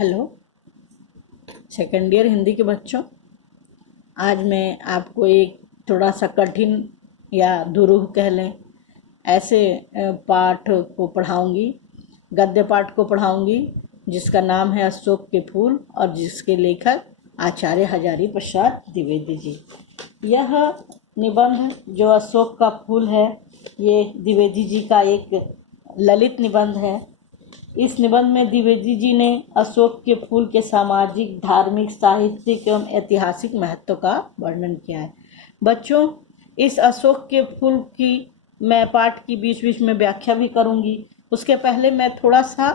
Hello second year Hindi के बच्चों, आज मैं आपको एक थोड़ा सा कठिन या दुरूह कह लें ऐसे पाठ को पढ़ाऊंगी, गद्य पाठ को पढ़ाऊंगी जिसका नाम है अशोक के फूल और जिसके लेखक आचार्य हजारी प्रसाद द्विवेदी जी। यह निबंध जो अशोक का फूल है, ये द्विवेदी जी का एक ललित निबंध है। इस निबंध में द्विवेदी जी ने अशोक के फूल के सामाजिक, धार्मिक, साहित्यिक एवं ऐतिहासिक महत्व का वर्णन किया है। बच्चों, इस अशोक के फूल की मैं पाठ की बीच बीच में व्याख्या भी करूंगी। उसके पहले मैं थोड़ा सा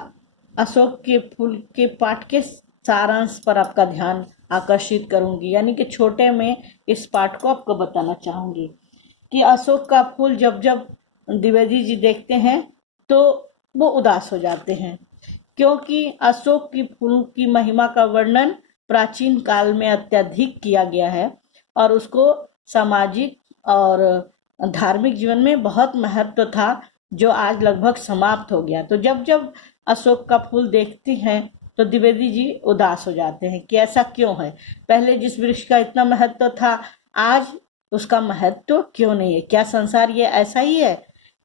अशोक के फूल के पाठ के सारांश पर आपका ध्यान आकर्षित करूंगी, यानी कि छोटे में इस पाठ को आपको बताना चाहूंगी कि अशोक का फूल जब जब द्विवेदी जी देखते हैं तो वो उदास हो जाते हैं, क्योंकि अशोक की फूल की महिमा का वर्णन प्राचीन काल में अत्यधिक किया गया है और उसको सामाजिक और धार्मिक जीवन में बहुत महत्व था, जो आज लगभग समाप्त हो गया। तो जब जब अशोक का फूल देखते हैं तो द्विवेदी जी उदास हो जाते हैं कि ऐसा क्यों है। पहले जिस वृक्ष का इतना महत्व था, आज उसका महत्व क्यों नहीं है। क्या संसार ये ऐसा ही है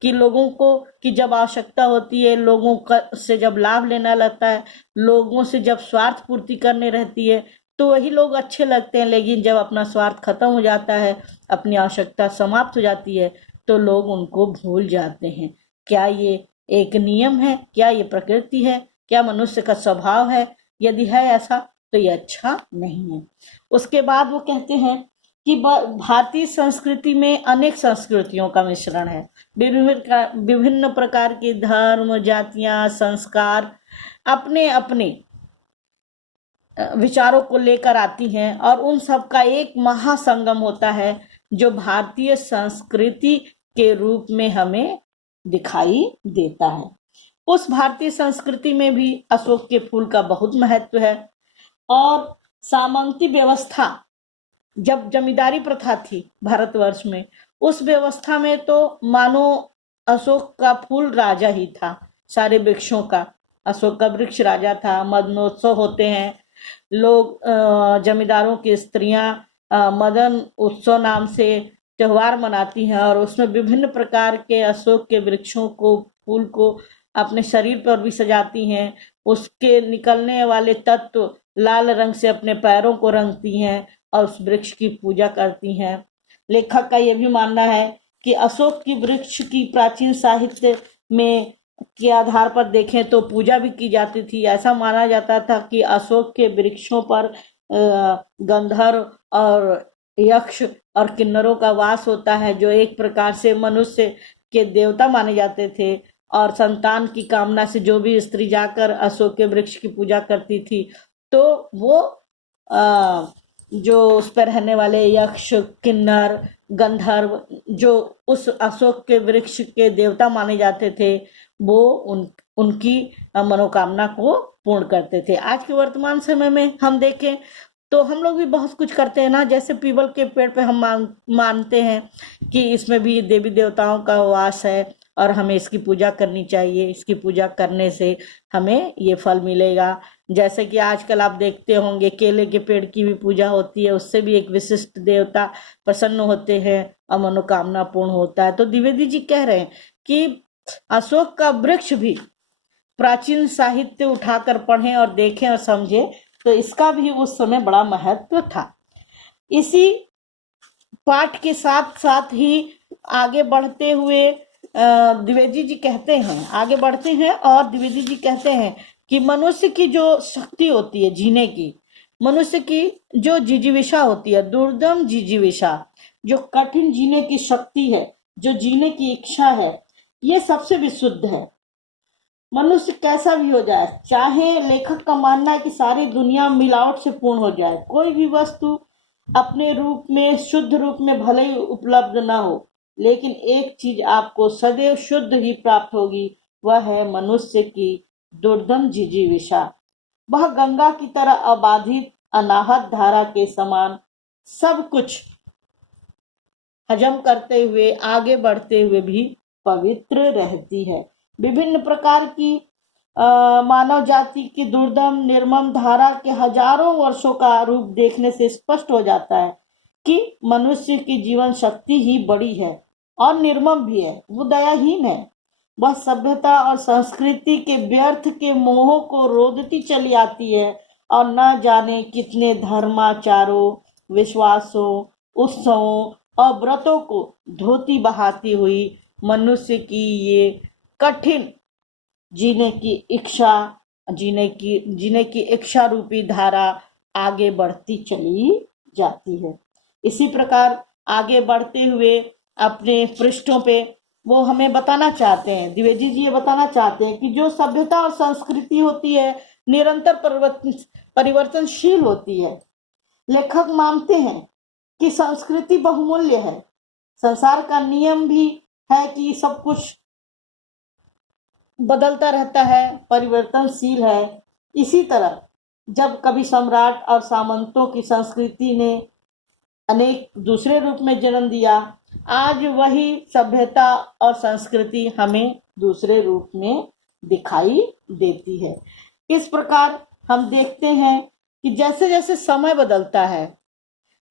कि लोगों को कि जब आवश्यकता होती है, लोगों का से जब लाभ लेना लगता है, लोगों से जब स्वार्थ पूर्ति करने रहती है तो वही लोग अच्छे लगते हैं, लेकिन जब अपना स्वार्थ खत्म हो जाता है, अपनी आवश्यकता समाप्त हो जाती है तो लोग उनको भूल जाते हैं। क्या ये एक नियम है? क्या ये प्रकृति है? क्या मनुष्य का स्वभाव है? यदि है ऐसा तो ये अच्छा नहीं है। उसके बाद वो कहते हैं कि भारतीय संस्कृति में अनेक संस्कृतियों का मिश्रण है। विभिन्न प्रकार के धर्म, जातियां, संस्कार अपने अपने विचारों को लेकर आती हैं और उन सब का एक महासंगम होता है जो भारतीय संस्कृति के रूप में हमें दिखाई देता है। उस भारतीय संस्कृति में भी अशोक के फूल का बहुत महत्व है। और सामंती व्यवस्था, जब जमींदारी प्रथा थी भारतवर्ष में, उस व्यवस्था में तो मानो अशोक का फूल राजा ही था। सारे वृक्षों का अशोक का वृक्ष राजा था। मदनोत्सव होते हैं, लोग जमींदारों की स्त्रियां मदन उत्सव नाम से त्योहार मनाती हैं और उसमें विभिन्न प्रकार के अशोक के वृक्षों को, फूल को अपने शरीर पर भी सजाती हैं। उसके निकलने वाले तत्व लाल रंग से अपने पैरों को रंगती हैं और उस वृक्ष की पूजा करती हैं। लेखक का यह भी मानना है कि अशोक की वृक्ष की प्राचीन साहित्य में के आधार पर देखें तो पूजा भी की जाती थी। ऐसा माना जाता था कि अशोक के वृक्षों पर गंधर्व और यक्ष और किन्नरों का वास होता है, जो एक प्रकार से मनुष्य के देवता माने जाते थे। और संतान की कामना से जो भी स्त्री जाकर अशोक के वृक्ष की पूजा करती थी तो वो जो उस पर रहने वाले यक्ष, किन्नर, गंधर्व जो उस अशोक के वृक्ष के देवता माने जाते थे, वो उनकी मनोकामना को पूर्ण करते थे। आज के वर्तमान समय में हम देखें तो हम लोग भी बहुत कुछ करते हैं ना। जैसे पीपल के पेड़ पे हम मानते हैं कि इसमें भी देवी देवताओं का वास है और हमें इसकी पूजा करनी चाहिए, इसकी पूजा करने से हमें ये फल मिलेगा। जैसे कि आजकल आप देखते होंगे केले के पेड़ की भी पूजा होती है, उससे भी एक विशिष्ट देवता प्रसन्न होते हैं और मनोकामना पूर्ण होता है। तो द्विवेदी जी कह रहे हैं कि अशोक का वृक्ष भी प्राचीन साहित्य उठाकर पढ़ें और देखें और समझें तो इसका भी उस समय बड़ा महत्व था। इसी पाठ के साथ साथ ही आगे बढ़ते हुए द्विवेदी जी कहते हैं, आगे बढ़ते हैं और द्विवेदी जी कहते हैं कि मनुष्य की जो शक्ति होती है जीने की, मनुष्य की जो जिजीविषा होती है, दुर्दम जिजीविषा, जो कठिन जीने की शक्ति है, जो जीने की इच्छा है, ये सबसे विशुद्ध है। मनुष्य कैसा भी हो जाए, चाहे लेखक का मानना है कि सारी दुनिया मिलावट से पूर्ण हो जाए, कोई भी वस्तु अपने रूप में, शुद्ध रूप में भले ही उपलब्ध ना हो, लेकिन एक चीज आपको सदैव शुद्ध ही प्राप्त होगी, वह है मनुष्य की दुर्दम जिजीविषा। वह गंगा की तरह अबाधित अनाहत धारा के समान सब कुछ हजम करते हुए आगे बढ़ते हुए भी पवित्र रहती है। विभिन्न प्रकार की मानव जाति की दुर्दम निर्मम धारा के हजारों वर्षों का रूप देखने से स्पष्ट हो जाता है कि मनुष्य की जीवन शक्ति ही बड़ी है और निर्मम भी है। वो दयाहीन है। वह सभ्यता और संस्कृति के व्यर्थ के मोहों को रोदती चली आती है और न जाने कितने धर्माचारों, विश्वासों, उत्सवों और व्रतों को धोती बहाती हुई मनुष्य की ये कठिन जीने की इच्छा रूपी धारा आगे बढ़ती चली जाती है। इसी प्रकार आगे बढ़ते हुए अपने पृष्ठों पे वो हमें बताना चाहते हैं, द्विवेदी जी ये बताना चाहते हैं कि जो सभ्यता और संस्कृति होती है निरंतर परिवर्तनशील होती है। लेखक मानते हैं कि संस्कृति बहुमूल्य है। संसार का नियम भी है कि सब कुछ बदलता रहता है, परिवर्तनशील है। इसी तरह जब कभी सम्राट और सामंतों की संस्कृति ने अनेक दूसरे रूप में जन्म दिया, आज वही सभ्यता और संस्कृति हमें दूसरे रूप में दिखाई देती है। इस प्रकार हम देखते हैं कि जैसे जैसे समय बदलता है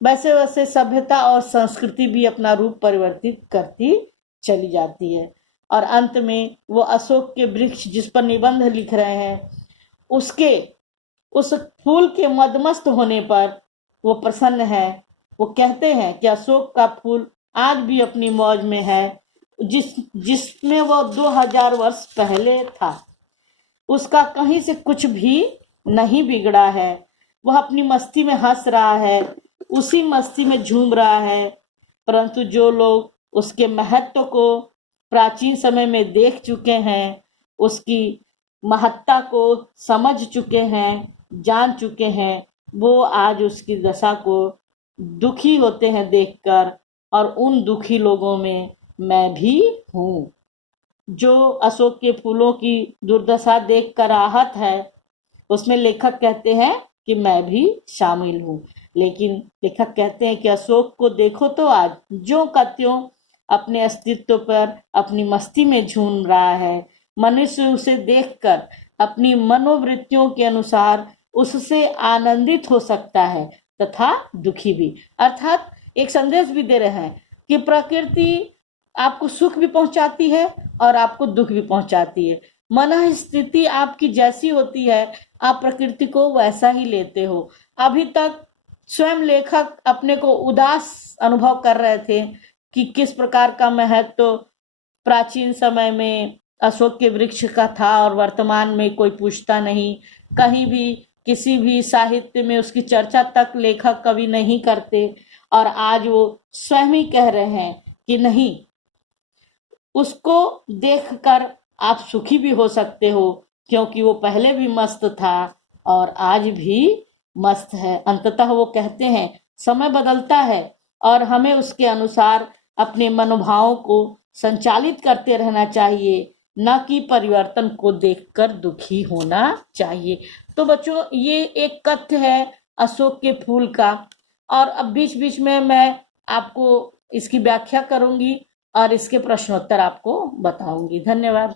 वैसे वैसे सभ्यता और संस्कृति भी अपना रूप परिवर्तित करती चली जाती है। और अंत में वो अशोक के वृक्ष जिस पर निबंध लिख रहे हैं उसके उस फूल के मदमस्त होने पर वो प्रसन्न है। वो कहते हैं कि अशोक का फूल आज भी अपनी मौज में है, जिसमें वो 2000 वर्ष पहले था। उसका कहीं से कुछ भी नहीं बिगड़ा है। वह अपनी मस्ती में हंस रहा है, उसी मस्ती में झूम रहा है। परंतु जो लोग उसके महत्व को प्राचीन समय में देख चुके हैं, उसकी महत्ता को समझ चुके हैं, जान चुके हैं, वो आज उसकी दशा को दुखी होते हैं देखकर। और उन दुखी लोगों में मैं भी हूँ। जो अशोक के फूलों की दुर्दशा देखकर आहत है, उसमें लेखक कहते हैं कि मैं भी शामिल हूँ। लेकिन लेखक कहते हैं कि अशोक को देखो तो आज ज्यों का त्यों अपने अस्तित्व पर अपनी मस्ती में झूम रहा है। मनुष्य उसे देखकर अपनी मनोवृत्तियों के अनुसार उससे आनंदित हो सकता है तथा दुखी भी। अर्थात एक संदेश भी दे रहे हैं कि प्रकृति आपको सुख भी पहुंचाती है और आपको दुख भी पहुंचाती है। मन स्थिति आपकी जैसी होती है, आप प्रकृति को वैसा ही लेते हो। अभी तक स्वयं लेखक अपने को उदास अनुभव कर रहे थे कि किस प्रकार का महत्व तो प्राचीन समय में अशोक के वृक्ष का था और वर्तमान में कोई पूछता नहीं। कहीं भी किसी भी साहित्य में उसकी चर्चा तक लेखक कभी नहीं करते। और आज वो स्वयं ही कह रहे हैं कि नहीं, उसको देखकर आप सुखी भी हो सकते हो, क्योंकि वो पहले भी मस्त था और आज भी मस्त है। अंततः वो कहते हैं समय बदलता है और हमें उसके अनुसार अपने मनोभावों को संचालित करते रहना चाहिए, न कि परिवर्तन को देखकर दुखी होना चाहिए। तो बच्चों, ये एक कथ्य है अशोक के फूल का। और अब बीच बीच में मैं आपको इसकी व्याख्या करूंगी और इसके प्रश्नोत्तर आपको बताऊंगी। धन्यवाद।